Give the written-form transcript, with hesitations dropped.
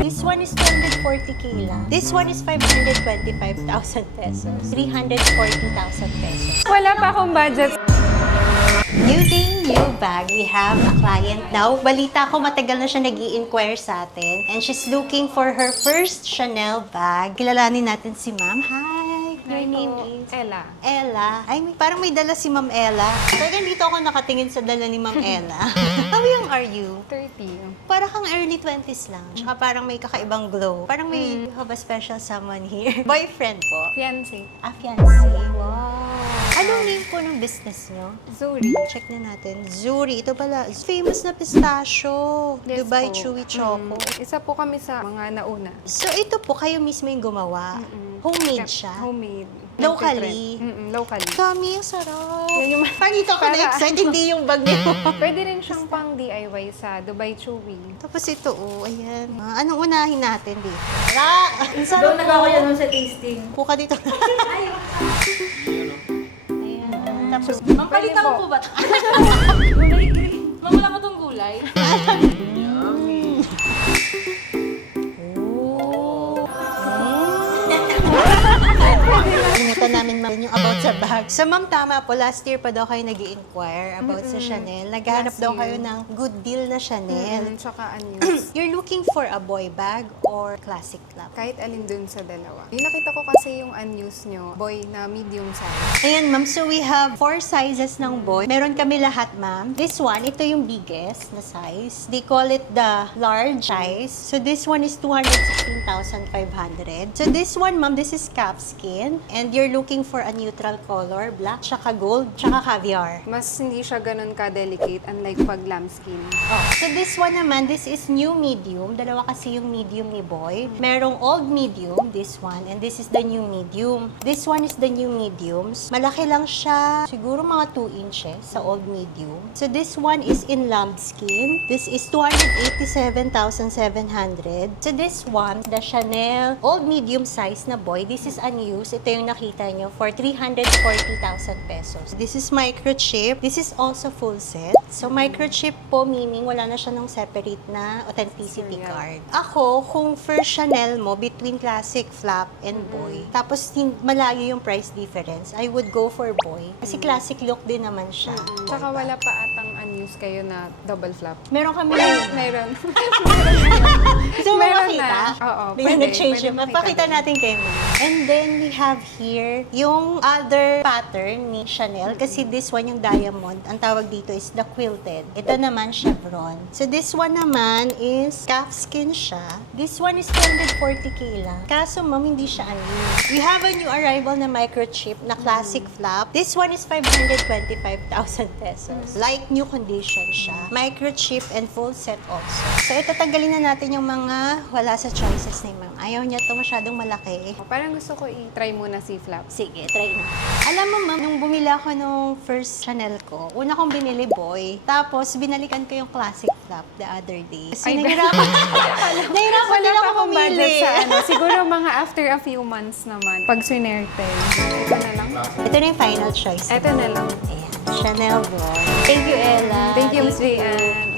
This one is 240K lang. This one is 525,000 pesos. 340,000 pesos. Wala pa akong budget. New day, new bag. We have a client now. Balita ko matagal na siya nag-i-inquire sa atin. And she's looking for her first Chanel bag. Kilalanin natin si Ma'am. Hi! Your name is? Ella. Ella. Ay, parang may dala si Ma'am Ella. Kaya dito ako nakatingin sa dala ni Ma'am Ella. How young are you? 30. Para kang early 20s lang. Tsaka parang may kakaibang glow. Parang may you have a special someone here. Boyfriend po? Fiancé. Ah, fiancé. Wow. Anong name po ng business nyo? Zuri. Check na natin. Zuri. Ito pala. Famous na pistachio. Yes Dubai po. Chewy Choco. Isa po kami sa mga nauna. So, ito po, kayo mismo yung gumawa. Homemade siya. Homemade. Locally? Locally. Dami, ang sarap. Yan yung Panito ko Para- na-excite, hindi yung bag nito. Pwede rin siyang pang DIY sa Dubai Chewy. Tapos ito, oh, ayan. Anong unahin natin dito? Ra! Ang sarap Doon nag-ako yan sa tasting. Puka dito. Ayan. Tapos, Ma'am, Pwede palitan po. po ba? Gulay green. Ma'am, wala mo tong gulay? Limutan namin ma'am yung about sa bag. So ma'am, tama po, last year pa daw kayo nag-i-inquire about sa Chanel. Naghahanap Last daw year. kayo ng good deal na Chanel. Tsaka unused. You're looking for a boy bag or classic club? Kahit alin dun sa dalawa. Yung nakita ko kasi yung unused nyo, boy na medium size. Ayan ma'am, so we have 4 sizes ng boy. Meron kami lahat ma'am. This one, ito yung biggest na size. They call it the large size. So this one is 216,500. So this one ma'am, this is calfskin. And you're looking for a neutral color, black, tsaka gold, tsaka caviar. Mas hindi siya ganun ka-delicate unlike pag lambskin. Oh. So this one naman, this is new medium. Dalawa kasi yung medium ni boy. Merong old medium, this one, and this is the new medium. This one is the new mediums. Malaki lang siya, siguro mga 2 inches sa old medium. So this one is in lambskin. This is 287,700. So this one, the Chanel old medium size na boy, this is unused. Ito yung nakita nyo for 340,000 pesos. This is microchip. This is also full set. So microchip po meaning wala na siya ng separate na authenticity Serial. card. Ako, kung first Chanel mo between classic, flap, and boy, tapos malayo yung price difference, I would go for boy. Kasi classic look din naman siya. Tsaka wala pa atang unused kayo na double flap. Meron kami Meron. Gusto mo Meron makita? na. Oo, Bigyan pwede. nag-change Pwede yung makita Pakita din. natin kayo. And then, we have here yung other pattern ni Chanel. Kasi this one, yung diamond, ang tawag dito is the quilted. Ito naman, chevron. So, this one naman is calfskin siya. This one is 240K lang. Kaso, ma'am, hindi siya unused. We have a new arrival na microchip na classic flap. This one is 525,000 pesos. Like new condition siya. Microchip and full set also. So, ito tanggalin na natin yung mga wala sa choices ni ma'am. Ayaw niya to masyadong malaki. Parang gusto ko i-try muna si flap. Sige, try na. Alam mo ma'am, nung bumili ako nung first Chanel ko, una kong binili boy. Tapos, binalikan ko yung classic flap the other day. Kasi Ay, nahirapan. Nahirapan Wala din pa ako akong budget pumili. sa ano. Siguro mga after a few months naman. Pag swinerte. Ito na lang. Ito na yung final choice. Ito na lang. Ayan, Chanel boy. Thank you, Ella. Thank you, Miss Rian.